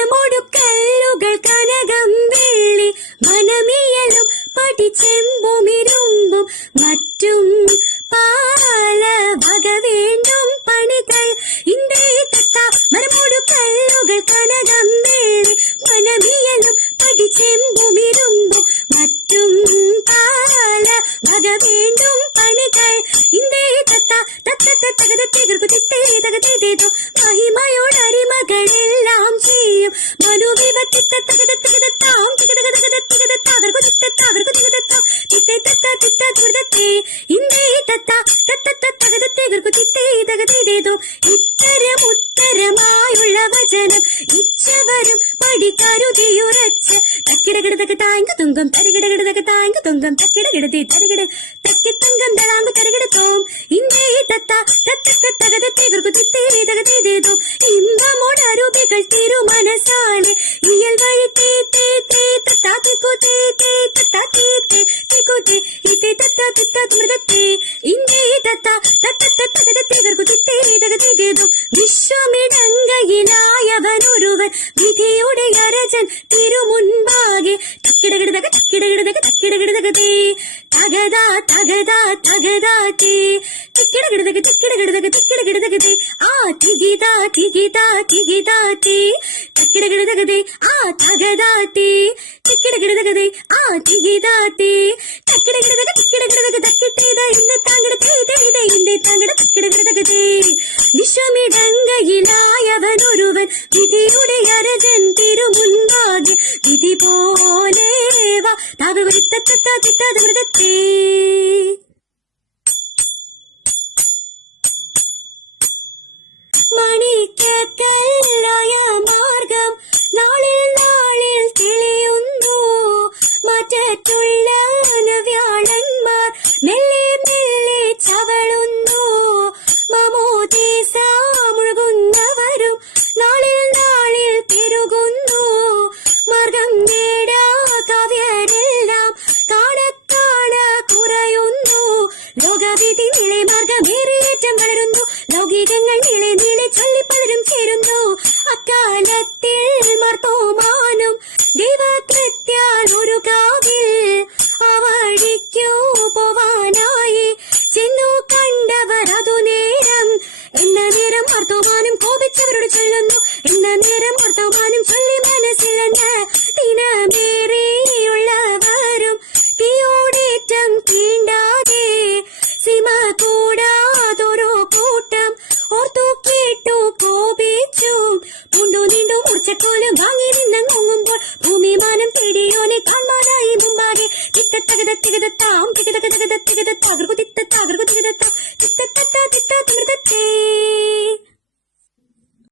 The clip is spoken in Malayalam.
മരമൊടുക്കല്ലുകൾ കനകം വെള്ളി മനമിയലും പടിച്ചെമ്പുമിരുമ്പും മറ്റും പാല വക വേണ്ടും പണികൾ ഇന്ദേ തത്ത. മരമൊടുക്കല്ലുകൾ കനകം വെള്ളി മനമിയലും പടിച്ചെമ്പുമിരുമ്പും മറ്റും പാല വക വേണ്ടും പണികൾ ഇന്ദേ തത്ത. തത്തകതോ മഹിമയോടരിമകളെല്ലാം ചെയ്യും മനുവിവത്തിത്താം ഇത്തരമുത്തരമായുള്ള വചനം ഇച്ഛവരും പഠിക്കരുതിയുറച്ച് തക്കിടകിടതക താങ്ക തുങ്കം തരികിടകിടതക താങ്ക തുങ്കം തക്കിടകിടതി തരികിട തക്കിത്തങ്കം തളാങ്കു തരികിടത്തോം ഇന്ദേ തത്ത തത്തകതേതോ ഇമ്പമോടരുപികൾ തിരുമനസാണ് ഇയൽ വഴി വിശ്വമിടങ്കയിലായ അവനൊരുവൻ വിധിയുടെ അരജൻ തിരുമുൻപാകെ തക്കിടകിടതക തക്കിടകിടതക തക്കിടകിടതകതേ തകതാ തകതാ തകതാ തേ തിക്കിടകിടതക തിക്കിടകിടതക തിക്കിടകിടതകതേ ആ തികിതാ തികിതാ തികിതാ തേ തക്കിടകിടതകതേ ആ തകതാ തേ തിക്കിടകിടതകതേ ആ തികിതാ തേ തക്കിടകിടതക തിക്കിടകിടതക തക്കിട്ടേതാ ഇന്ന താങ്കട തേതേതേ ഇന്ന താങ്കട തക്കിടകിടതകതേ വിശ്വമിടങ്കയിലായവനൊരുവൻ വിധിയുടെ അരജൻ തിരുമുൻപാകെ വിധി പോലെ വാ താകവൃത്തത്തേ മണിക്കല്ലായ മാർഗം നാളിൽ നാളിൽ തെളിയുന്നു മറ്റുള്ള വ്യാഴന്മാർ മെല്ലെ മെല്ലെ ചവളുന്നു മമോദീസ മുഴുകുന്നവരും നാളിൽ നാളിൽ പെരുകുന്നു മാർഗം നേടാ കാവ്യരെല്ലാം കാണ കുറയുന്നു ലോകവിധി നിളെ മാർഗമേറിയേറ്റം വളരുന്നു ലൗകികങ്ങൾ നിളെ നിളെ ചൊല്ലി പലരും ചേരുന്നു അക്കാലത്തിൽ മർത്തോമാനും ദൈവകൃത്യാൽ ഒരു കാവിൽ ആ വഴിക്കു പോവാനായി ചെന്നു കണ്ടവർ അതു നേരം എന്ന നേരം മർത്തോമാനും കോപിച്ചവരോട് ചൊല്ലുന്നു എന്ന നേരം